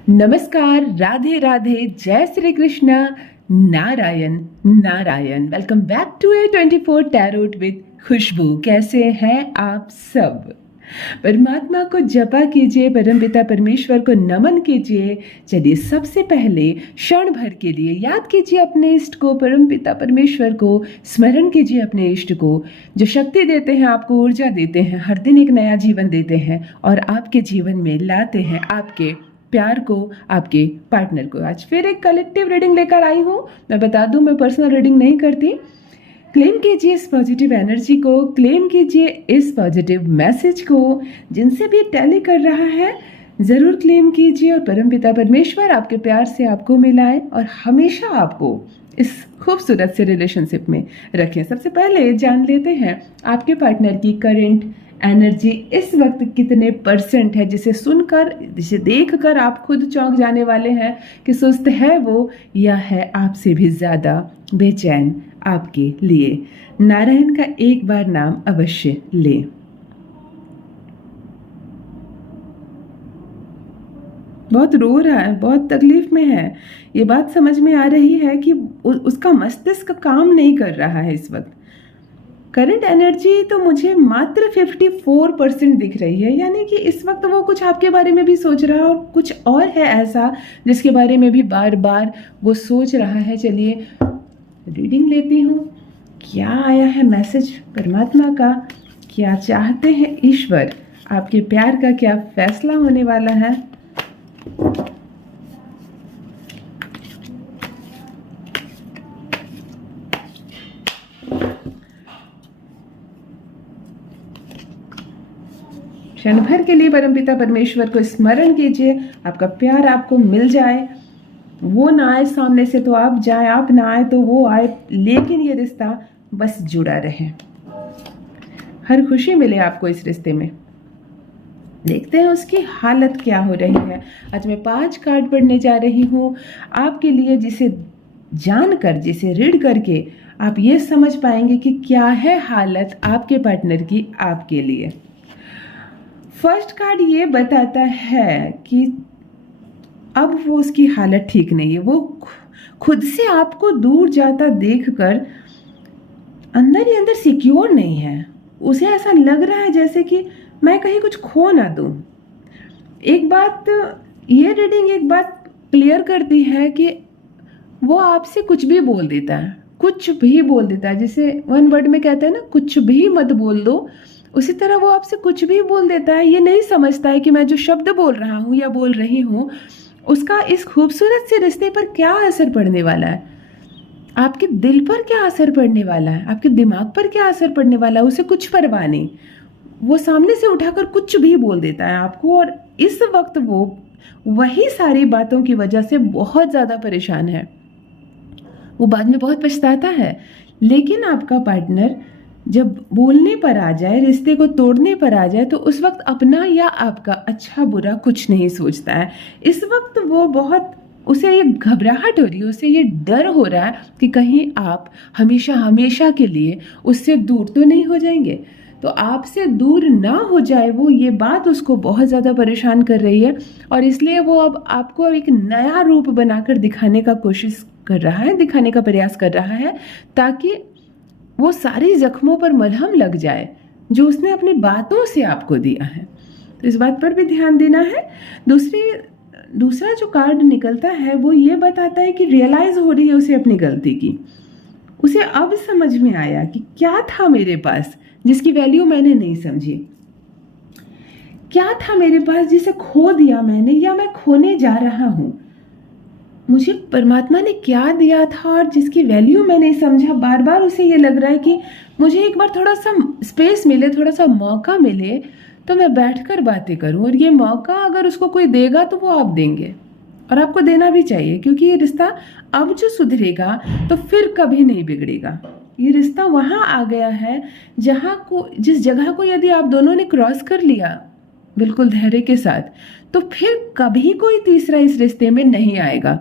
नमस्कार, राधे राधे, जय Shri Krishna, Narayan Narayan. Welcome back to A24 tarot with Khushboo. कैसे हैं आप सब? परमात्मा को जपा कीजिए, परमपिता परमेश्वर को नमन कीजिए। चलिए सबसे पहले क्षण भर के लिए याद कीजिए अपने इष्ट को, परमपिता परमेश्वर को स्मरण कीजिए अपने इष्ट को, जो शक्ति देते हैं, आपको ऊर्जा देते हैं, हर दिन एक नया जीवन देते हैं और आपके जीवन में लाते हैं आपके प्यार को, आपके पार्टनर को। आज फिर एक कलेक्टिव रीडिंग लेकर आई हूँ। मैं बता दूँ, मैं पर्सनल रीडिंग नहीं करती। क्लेम कीजिए इस पॉजिटिव एनर्जी को, क्लेम कीजिए इस पॉजिटिव मैसेज को। जिनसे भी टैली कर रहा है ज़रूर क्लेम कीजिए और परमपिता परमेश्वर आपके प्यार से आपको मिलाए और हमेशा आपको इस खूबसूरत से रिलेशनशिप में रखें। सबसे पहले जान लेते हैं आपके पार्टनर की करेंट एनर्जी इस वक्त कितने परसेंट है, जिसे सुनकर, जिसे देखकर आप खुद चौंक जाने वाले हैं कि सुस्त है वो या है आपसे भी ज़्यादा बेचैन आपके लिए। नारायण का एक बार नाम अवश्य लें। बहुत रो रहा है, बहुत तकलीफ में है। ये बात समझ में आ रही है कि उसका मस्तिष्क काम नहीं कर रहा है इस वक्त। करंट एनर्जी तो मुझे मात्र 54% दिख रही है, यानी कि इस वक्त वो कुछ आपके बारे में भी सोच रहा है और कुछ और है ऐसा जिसके बारे में भी बार बार वो सोच रहा है। चलिए रीडिंग लेती हूँ। क्या आया है मैसेज परमात्मा का, क्या चाहते हैं ईश्वर, आपके प्यार का क्या फैसला होने वाला है। क्षण भर के लिए परमपिता परमेश्वर को स्मरण कीजिए, आपका प्यार आपको मिल जाए। वो ना आए सामने से तो आप जाए, आप ना आए तो वो आए, लेकिन ये रिश्ता बस जुड़ा रहे। हर खुशी मिले आपको इस रिश्ते में। देखते हैं उसकी हालत क्या हो रही है। आज मैं 5 कार्ड पढ़ने जा रही हूँ आपके लिए, जिसे जानकर, जिसे रीड करके आप ये समझ पाएंगे कि क्या है हालत आपके पार्टनर की आपके लिए। फर्स्ट कार्ड ये बताता है कि अब वो उसकी हालत ठीक नहीं है। वो खुद से आपको दूर जाता देखकर अंदर ही अंदर सिक्योर नहीं है। उसे ऐसा लग रहा है जैसे कि मैं कहीं कुछ खो ना दूं। एक बात, ये रीडिंग एक बात क्लियर करती है कि वो आपसे कुछ भी बोल देता है, कुछ भी बोल देता है। जिसे वन वर्ड में कहते हैं ना, कुछ भी मत बोल दो, उसी तरह वो आपसे कुछ भी बोल देता है। ये नहीं समझता है कि मैं जो शब्द बोल रहा हूँ या बोल रही हूँ उसका इस खूबसूरत से रिश्ते पर क्या असर पड़ने वाला है, आपके दिल पर क्या असर पड़ने वाला है, आपके दिमाग पर क्या असर पड़ने वाला है। उसे कुछ परवाह नहीं, वो सामने से उठाकर कुछ भी बोल देता है आपको। और इस वक्त वो वही सारी बातों की वजह से बहुत ज़्यादा परेशान है। वो बाद में बहुत पछताता है। लेकिन आपका पार्टनर जब बोलने पर आ जाए, रिश्ते को तोड़ने पर आ जाए, तो उस वक्त अपना या आपका अच्छा बुरा कुछ नहीं सोचता है। इस वक्त वो बहुत, उसे ये घबराहट हो रही है, उसे ये डर हो रहा है कि कहीं आप हमेशा हमेशा के लिए उससे दूर तो नहीं हो जाएंगे। तो आपसे दूर ना हो जाए वो, ये बात उसको बहुत ज़्यादा परेशान कर रही है। और इसलिए वो अब आपको एक नया रूप बनाकर दिखाने का कोशिश कर रहा है, दिखाने का प्रयास कर रहा है, ताकि वो सारे जख्मों पर मलहम लग जाए जो उसने अपनी बातों से आपको दिया है। तो इस बात पर भी ध्यान देना है। दूसरा जो कार्ड निकलता है वो ये बताता है कि रियलाइज हो रही है उसे अपनी गलती की। उसे अब समझ में आया कि क्या था मेरे पास जिसकी वैल्यू मैंने नहीं समझी, क्या था मेरे पास जिसे खो दिया मैंने या मैं खोने जा रहा हूँ। मुझे परमात्मा ने क्या दिया था और जिसकी वैल्यू मैं नहीं समझा। बार बार उसे ये लग रहा है कि मुझे एक बार थोड़ा सा स्पेस मिले, थोड़ा सा मौका मिले तो मैं बैठकर बातें करूं। और ये मौका अगर उसको कोई देगा तो वो आप देंगे, और आपको देना भी चाहिए, क्योंकि ये रिश्ता अब जो सुधरेगा तो फिर कभी नहीं बिगड़ेगा। ये रिश्ता वहाँ आ गया है जिस जगह को यदि आप दोनों ने क्रॉस कर लिया बिल्कुल धैर्य के साथ, तो फिर कभी कोई तीसरा इस रिश्ते में नहीं आएगा।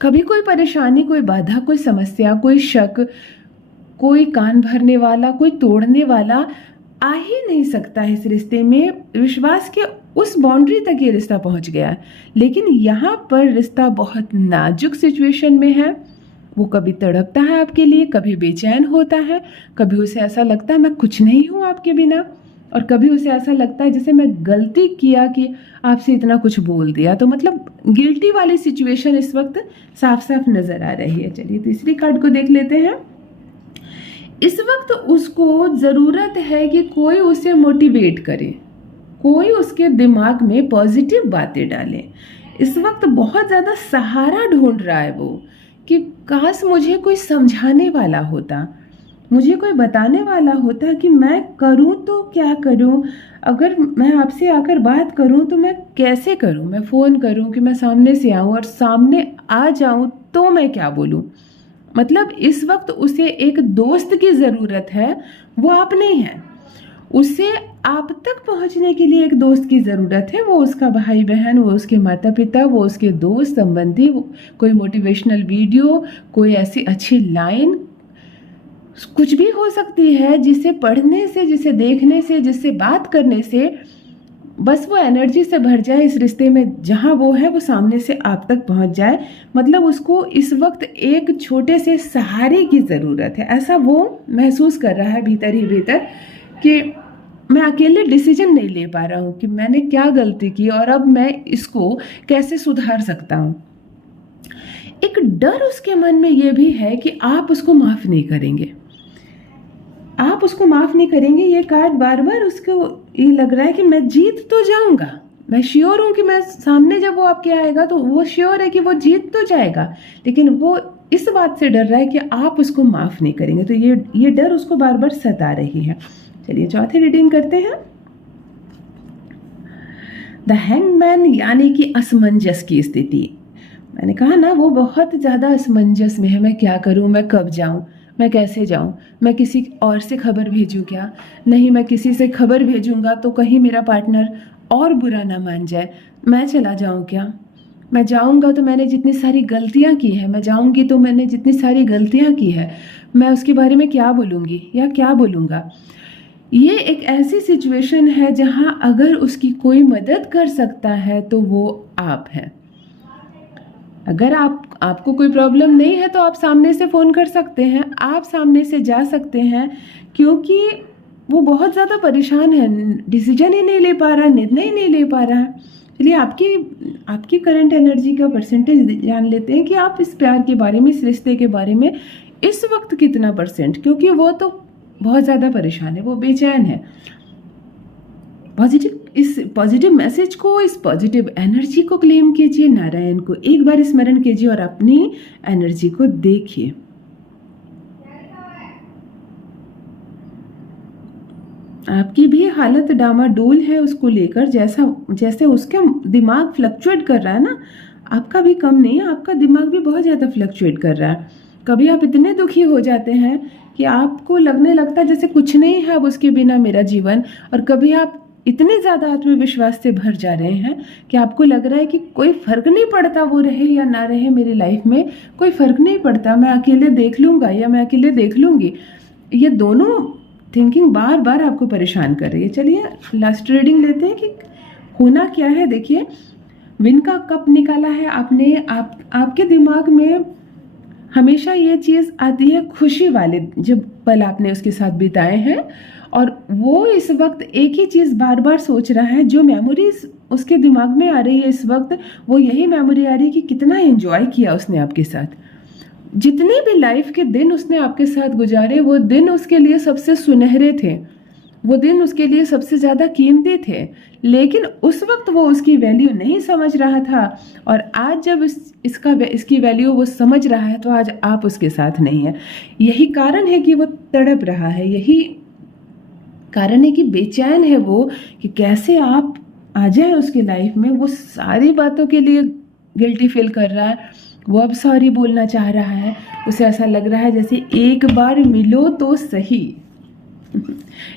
कभी कोई परेशानी, कोई बाधा, कोई समस्या, कोई शक, कोई कान भरने वाला, कोई तोड़ने वाला आ ही नहीं सकता है इस रिश्ते में। विश्वास के उस बाउंड्री तक ये रिश्ता पहुंच गया है। लेकिन यहाँ पर रिश्ता बहुत नाजुक सिचुएशन में है। वो कभी तड़पता है आपके लिए, कभी बेचैन होता है, कभी उसे ऐसा लगता है मैं कुछ नहीं हूँ आपके बिना, और कभी उसे ऐसा लगता है जैसे मैं गलती किया कि आपसे इतना कुछ बोल दिया। तो मतलब गिल्टी वाली सिचुएशन इस वक्त साफ साफ नज़र आ रही है। चलिए तीसरी कार्ड को देख लेते हैं। इस वक्त उसको ज़रूरत है कि कोई उसे मोटिवेट करे, कोई उसके दिमाग में पॉजिटिव बातें डाले। इस वक्त बहुत ज़्यादा सहारा ढूंढ रहा है वो, कि काश मुझे कोई समझाने वाला होता, मुझे कोई बताने वाला होता कि मैं करूं तो क्या करूं, अगर मैं आपसे आकर बात करूं तो मैं कैसे करूं, मैं फ़ोन करूं कि मैं सामने से आऊं, और सामने आ जाऊं तो मैं क्या बोलूं। मतलब इस वक्त उसे एक दोस्त की ज़रूरत है, वो आप नहीं है। उसे आप तक पहुंचने के लिए एक दोस्त की ज़रूरत है। वो उसका भाई बहन, वो उसके माता पिता, वो उसके दोस्त संबंधी, कोई मोटिवेशनल वीडियो, कोई ऐसी अच्छी लाइन, कुछ भी हो सकती है जिसे पढ़ने से, जिसे देखने से, जिससे बात करने से बस वो एनर्जी से भर जाए इस रिश्ते में, जहाँ वो है वो सामने से आप तक पहुँच जाए। मतलब उसको इस वक्त एक छोटे से सहारे की ज़रूरत है। ऐसा वो महसूस कर रहा है भीतर ही भीतर कि मैं अकेले डिसीजन नहीं ले पा रहा हूँ कि मैंने क्या गलती की और अब मैं इसको कैसे सुधार सकता हूँ। एक डर उसके मन में ये भी है कि आप उसको माफ़ नहीं करेंगे, आप उसको माफ़ नहीं करेंगे। ये कार्ड बार बार उसको ये लग रहा है कि मैं जीत तो जाऊंगा, मैं श्योर हूँ कि मैं सामने जब वो आपके आएगा तो वो श्योर है कि वो जीत तो जाएगा, लेकिन वो इस बात से डर रहा है कि आप उसको माफ़ नहीं करेंगे। तो ये डर उसको बार बार सता रही है। चलिए चौथी रीडिंग करते हैं। द हैंगमैन, यानी कि असमंजस की स्थिति। मैंने कहा ना वो बहुत ज़्यादा असमंजस में है। मैं क्या करूँ, मैं कब जाऊँ, मैं कैसे जाऊँ, मैं किसी और से खबर भेजूँ क्या, नहीं मैं किसी से खबर भेजूँगा तो कहीं मेरा पार्टनर और बुरा ना मान जाए, मैं चला जाऊँ क्या, मैं जाऊँगा तो मैंने जितनी सारी गलतियाँ की है, मैं जाऊँगी तो मैंने जितनी सारी गलतियाँ की है, मैं उसके बारे में क्या बोलूँगी या क्या बोलूँगा। ये एक ऐसी सिचुएशन है जहाँ अगर उसकी कोई मदद कर सकता है तो वो आप हैं। अगर आपको कोई प्रॉब्लम नहीं है तो आप सामने से फ़ोन कर सकते हैं, आप सामने से जा सकते हैं, क्योंकि वो बहुत ज़्यादा परेशान है, डिसीजन ही नहीं ले पा रहा, निर्णय ही नहीं ले पा रहा है। चलिए आपकी करंट एनर्जी का परसेंटेज जान लेते हैं कि आप इस प्यार के बारे में, इस रिश्ते के बारे में इस वक्त कितना परसेंट, क्योंकि वो तो बहुत ज़्यादा परेशान है, वो बेचैन है। इस पॉजिटिव मैसेज को, इस पॉजिटिव एनर्जी को क्लेम कीजिए, नारायण को एक बार स्मरण कीजिए और अपनी एनर्जी को देखिए। आपकी भी हालत डामाडोल है उसको लेकर, जैसे उसका दिमाग फ्लक्चुएट कर रहा है ना, आपका भी कम नहीं है, आपका दिमाग भी बहुत ज़्यादा फ्लक्चुएट कर रहा है। कभी आप इतने दुखी हो जाते हैं कि आपको लगने लगता है जैसे कुछ नहीं है अब उसके बिना मेरा जीवन, और कभी आप इतने ज़्यादा आत्मविश्वास से भर जा रहे हैं कि आपको लग रहा है कि कोई फ़र्क नहीं पड़ता वो रहे या ना रहे मेरी लाइफ में, कोई फ़र्क नहीं पड़ता, मैं अकेले देख लूँगा या मैं अकेले देख लूँगी। ये दोनों थिंकिंग बार बार आपको परेशान कर रही है। चलिए लास्ट रीडिंग लेते हैं कि होना क्या है। देखिए विन का कप निकाला है आपने। आपके दिमाग में हमेशा ये चीज़ आती है खुशी वाले जब पल आपने उसके साथ बिताए हैं, और वो इस वक्त एक ही चीज़ बार बार सोच रहा है, जो मेमोरीज उसके दिमाग में आ रही है इस वक्त, वो यही मेमोरी आ रही है कि कितना एंजॉय किया उसने आपके साथ, जितने भी लाइफ के दिन उसने आपके साथ गुजारे वो दिन उसके लिए सबसे सुनहरे थे, वो दिन उसके लिए सबसे ज़्यादा कीमती थे, लेकिन उस वक्त वो उसकी वैल्यू नहीं समझ रहा था, और आज जब इसकी वैल्यू वो समझ रहा है तो आज आप उसके साथ नहीं है। यही कारण है कि वो तड़प रहा है, यही कारण है कि बेचैन है वो कि कैसे आप आ जाए उसकी लाइफ में। वो सारी बातों के लिए गिल्टी फील कर रहा है, वो अब सॉरी बोलना चाह रहा है, उसे ऐसा लग रहा है जैसे एक बार मिलो तो सही।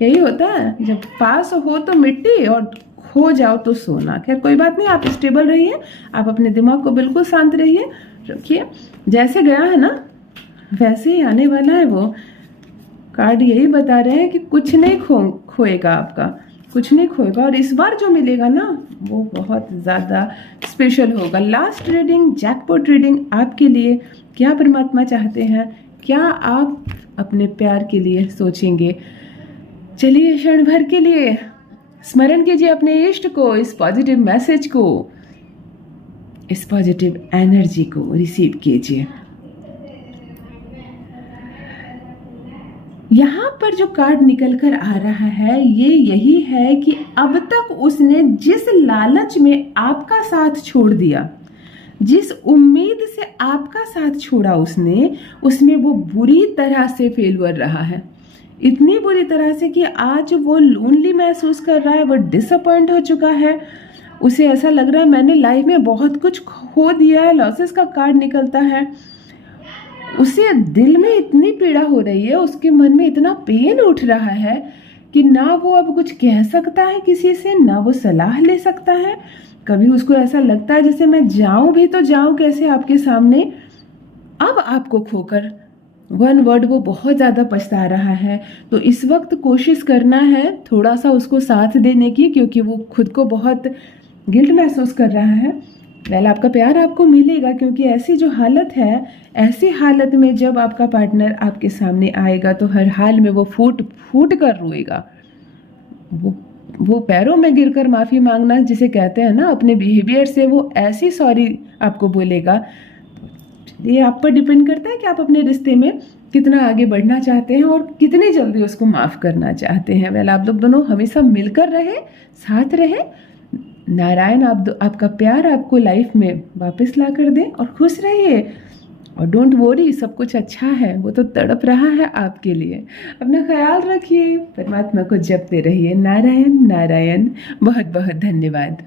यही होता है, जब पास हो तो मिट्टी और खो जाओ तो सोना। खैर कोई बात नहीं, आप स्टेबल रहिए, आप अपने दिमाग को बिल्कुल शांत रखिए। जैसे गया है ना वैसे ही आने वाला है वो। कार्ड यही बता रहे हैं कि कुछ नहीं खोएगा आपका, कुछ नहीं खोएगा, और इस बार जो मिलेगा ना वो बहुत ज़्यादा स्पेशल होगा। लास्ट रीडिंग, जैकपॉट रीडिंग आपके लिए। क्या परमात्मा चाहते हैं, क्या आप अपने प्यार के लिए सोचेंगे? चलिए क्षण भर के लिए स्मरण कीजिए अपने इष्ट को, इस पॉजिटिव मैसेज को, इस पॉजिटिव एनर्जी को रिसीव कीजिए। यहाँ पर जो कार्ड निकल कर आ रहा है ये यही है कि अब तक उसने जिस लालच में आपका साथ छोड़ दिया, जिस उम्मीद से आपका साथ छोड़ा उसने, उसमें वो बुरी तरह से फेलुअर रहा है। इतनी बुरी तरह से कि आज वो लोनली महसूस कर रहा है, वो डिसअपॉइंट हो चुका है। उसे ऐसा लग रहा है मैंने लाइफ में बहुत कुछ खो दिया है, लॉसेस का कार्ड निकलता है। उसे दिल में इतनी पीड़ा हो रही है, उसके मन में इतना पेन उठ रहा है कि ना वो अब कुछ कह सकता है किसी से, ना वो सलाह ले सकता है। कभी उसको ऐसा लगता है जैसे मैं जाऊं भी तो जाऊं कैसे आपके सामने। अब आपको खोकर वन वर्ड वो बहुत ज़्यादा पछता रहा है। तो इस वक्त कोशिश करना है थोड़ा सा उसको साथ देने की, क्योंकि वो खुद को बहुत गिल्ट महसूस कर रहा है। वेल, आपका प्यार आपको मिलेगा, क्योंकि ऐसी जो हालत है, ऐसी हालत में जब आपका पार्टनर आपके सामने आएगा तो हर हाल में वो फूट फूट कर रोएगा। वो पैरों में गिरकर माफ़ी मांगना जिसे कहते हैं ना, अपने बिहेवियर से वो ऐसी सॉरी आपको बोलेगा। ये आप पर डिपेंड करता है कि आप अपने रिश्ते में कितना आगे बढ़ना चाहते हैं और कितनी जल्दी उसको माफ़ करना चाहते हैं। वेल, आप लोग दोनों हमेशा मिलकर रहे, साथ रहे। नारायण आपका प्यार आपको लाइफ में वापस ला कर दे और खुश रहिए। और डोंट वरी, सब कुछ अच्छा है, वो तो तड़प रहा है आपके लिए। अपना ख्याल रखिए, परमात्मा को जपते रहिए। नारायण नारायण। बहुत बहुत धन्यवाद।